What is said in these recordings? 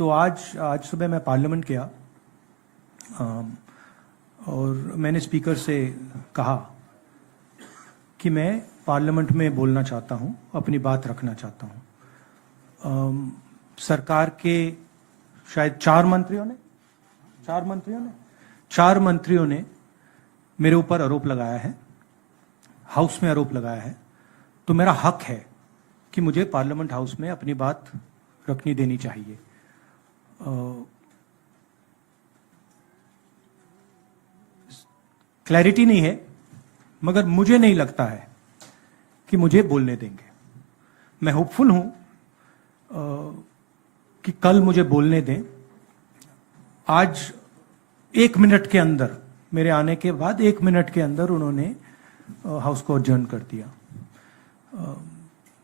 तो आज सुबह मैं पार्लियामेंट गया और मैंने स्पीकर से कहा कि मैं पार्लियामेंट में बोलना चाहता हूं, अपनी बात रखना चाहता हूं। सरकार के शायद चार मंत्रियों ने मेरे ऊपर आरोप लगाया है, हाउस में आरोप लगाया है, तो मेरा हक है कि मुझे पार्लियामेंट हाउस में अपनी बात रखनी देनी चाहिए। क्लैरिटी नहीं है, मगर मुझे नहीं लगता है कि मुझे बोलने देंगे। मैं होपफुल हूं कि कल मुझे बोलने दें। आज 1 मिनट के अंदर, मेरे आने के बाद 1 मिनट के अंदर उन्होंने हाउस को अडजर्न कर दिया।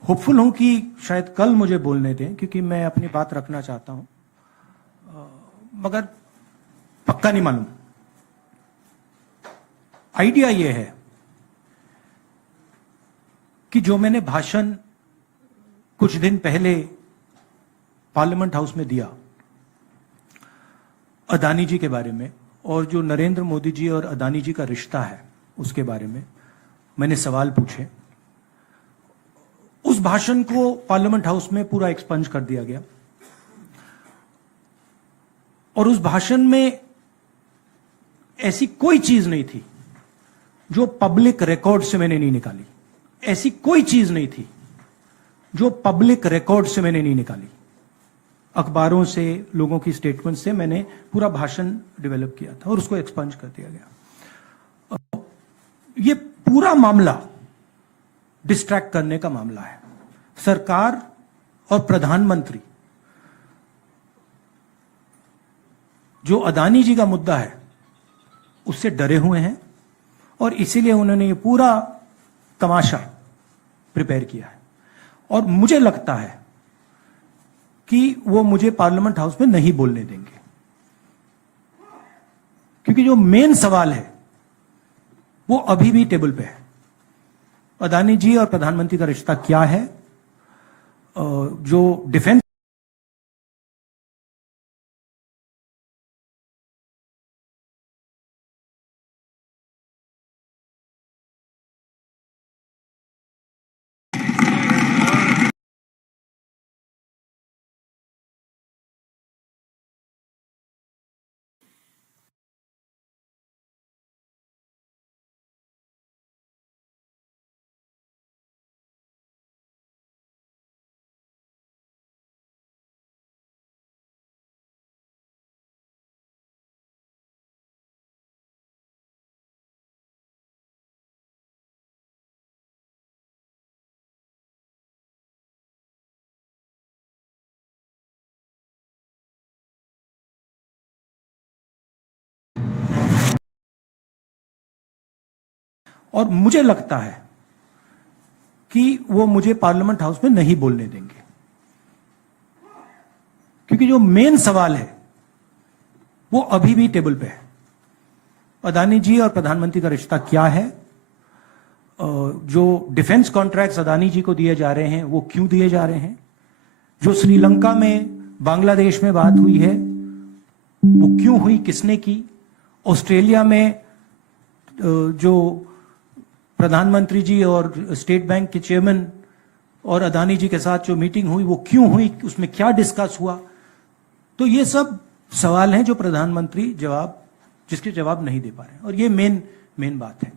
होपफुल हूं कि शायद कल मुझे बोलने दें, क्योंकि मैं अपनी बात रखना चाहता हूं, मगर पक्का नहीं मालूम। आइडिया यह है कि जो मैंने भाषण कुछ दिन पहले पार्लियामेंट हाउस में दिया अदानी जी के बारे में, और जो नरेंद्र मोदी जी और अदानी जी का रिश्ता है उसके बारे में मैंने सवाल पूछे, उस भाषण को पार्लियामेंट हाउस में पूरा एक्सपंज कर दिया गया। और उस भाषण में ऐसी कोई चीज नहीं थी जो पब्लिक रिकॉर्ड से मैंने नहीं निकाली। ऐसी कोई चीज नहीं थी जो पब्लिक रिकॉर्ड से मैंने नहीं निकाली। अखबारों से, लोगों की स्टेटमेंट से मैंने पूरा भाषण डेवलप किया था और उसको एक्सपंज कर दिया गया। ये पूरा मामला डिस्ट्रैक्ट करने का मामला है। सरकार और प्रधानमंत्री जो अदानी जी का मुद्दा है उससे डरे हुए हैं और इसीलिए उन्होंने ये पूरा तमाशा प्रिपेयर किया है। और मुझे लगता है कि वो मुझे पार्लियामेंट हाउस में नहीं बोलने देंगे, क्योंकि जो मेन सवाल है वो अभी भी टेबल पे है। अदानी जी और प्रधानमंत्री का रिश्ता क्या है, जो डिफेंस और मुझे लगता है कि वो मुझे पार्लियामेंट हाउस में नहीं बोलने देंगे, क्योंकि जो मेन सवाल है वो अभी भी टेबल पे है। अदानी जी और प्रधानमंत्री का रिश्ता क्या है, जो डिफेंस कॉन्ट्रैक्ट्स अदानी जी को दिए जा रहे हैं वो क्यों दिए जा रहे हैं, जो श्रीलंका में, बांग्लादेश में बात हुई है वो क्यों हुई, किसने की, ऑस्ट्रेलिया में जो प्रधानमंत्री जी और स्टेट बैंक के चेयरमैन और अदानी जी के साथ जो मीटिंग हुई वो क्यों हुई, उसमें क्या डिस्कस हुआ। तो ये सब सवाल हैं जो प्रधानमंत्री जिसके जवाब नहीं दे पा रहे हैं, और ये मेन बात है।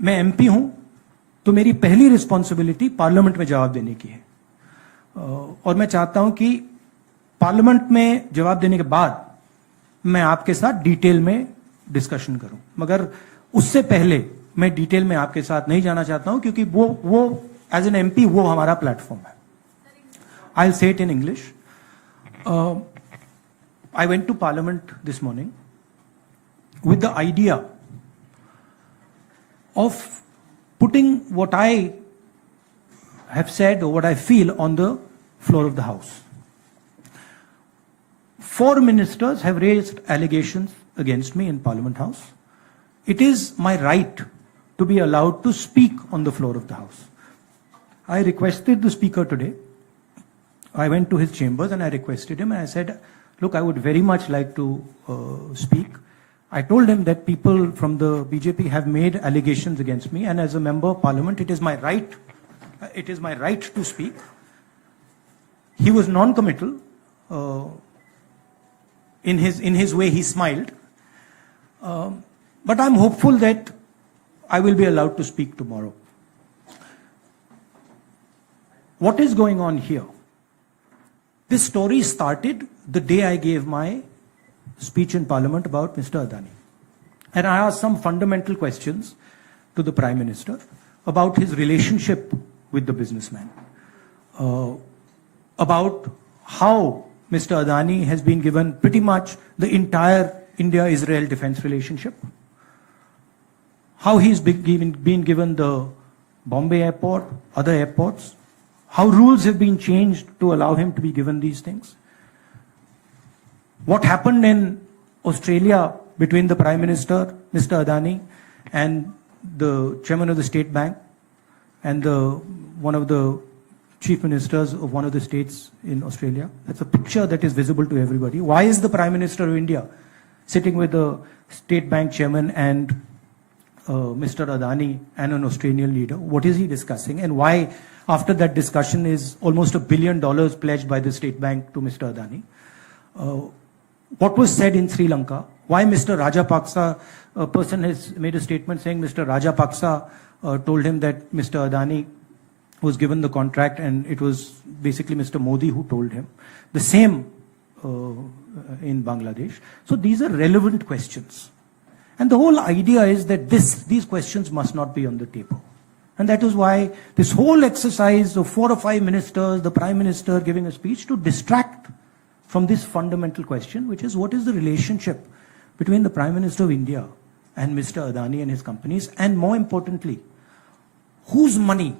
मैं एमपी हूं तो मेरी पहली रिस्पॉन्सिबिलिटी पार्लियामेंट में जवाब देने की है, और मैं चाहता हूं कि पार्लियामेंट में जवाब देने के बाद मैं आपके साथ डिटेल में डिस्कशन करूं, मगर उससे पहले मैं डिटेल में आपके साथ नहीं जाना चाहता हूं, क्योंकि वो एज एन एमपी वो हमारा प्लेटफॉर्म है। I will say it in English. I went to Parliament this morning with the idea of putting what I have said or what I feel on the floor of the House. 4 ministers have raised allegations against me in Parliament House. It is my right to be allowed to speak on the floor of the House. I requested the Speaker today I went to his chambers and I requested him and I said, look, I would very much like to speak. I told him that people from the BJP have made allegations against me, and as a member of parliament, it is my right to speak. He was non-committal. In his way, he smiled. But I'm hopeful that I will be allowed to speak tomorrow. What is going on here? This story started the day I gave my speech in Parliament about Mr. Adani. And I asked some fundamental questions to the Prime Minister about his relationship with the businessman, about how Mr. Adani has been given pretty much the entire India-Israel defense relationship, how he's been given the Bombay airport, other airports, how rules have been changed to allow him to be given these things. What happened in Australia between the Prime Minister, Mr. Adani, and the Chairman of the State Bank, and one of the Chief Ministers of one of the states in Australia. That's a picture that is visible to everybody. Why is the Prime Minister of India sitting with the State Bank Chairman and Mr. Adani and an Australian leader? What is he discussing? And why, after that discussion, is almost $1 billion pledged by the State Bank to Mr. Adani? What was said in Sri Lanka? Why Mr. Rajapaksa, a person has made a statement saying Mr. Rajapaksa told him that Mr. Adani was given the contract and it was basically Mr. Modi who told him. The same in Bangladesh. So these are relevant questions. And the whole idea is that these questions must not be on the table. And that is why this whole exercise of 4 or 5 ministers, the Prime Minister giving a speech to distract from this fundamental question, which is what is the relationship between the Prime Minister of India and Mr. Adani and his companies, and more importantly, whose money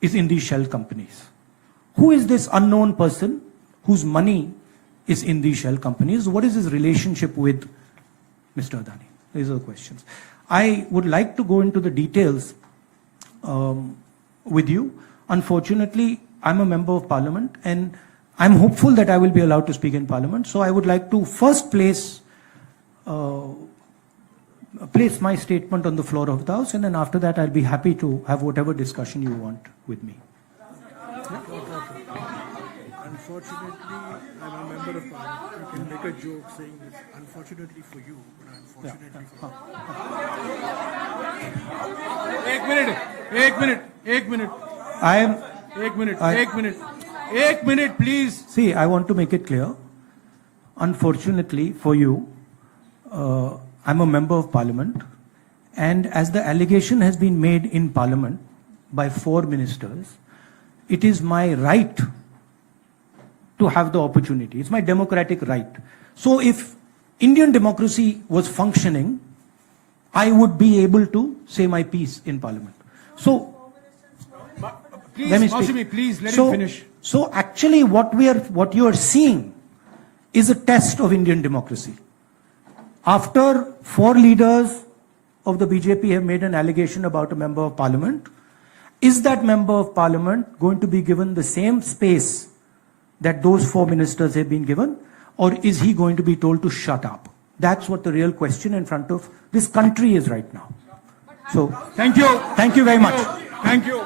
is in these shell companies? Who is this unknown person whose money is in these shell companies? What is his relationship with Mr. Adani? These are the questions. I would like to go into the details with you. Unfortunately, I'm a member of Parliament and I'm hopeful that I will be allowed to speak in Parliament. So I would like to first place my statement on the floor of the House, and then after that I'll be happy to have whatever discussion you want with me. Unfortunately, I'm a member of Parliament. You can make a joke saying this, unfortunately for you, but unfortunately for Ek minute, please. See, I want to make it clear. Unfortunately for you, I'm a member of Parliament, and as the allegation has been made in Parliament by 4 ministers, it is my right to have the opportunity. It's my democratic right. So if Indian democracy was functioning, I would be able to say my piece in Parliament. So, please, let me speak. Please let him finish. So actually what you are seeing is a test of Indian democracy. After 4 leaders of the BJP have made an allegation about a member of Parliament, is that member of Parliament going to be given the same space that those 4 ministers have been given, or is he going to be told to shut up? That's what the real question in front of this country is right now. So, thank you very much. Thank you.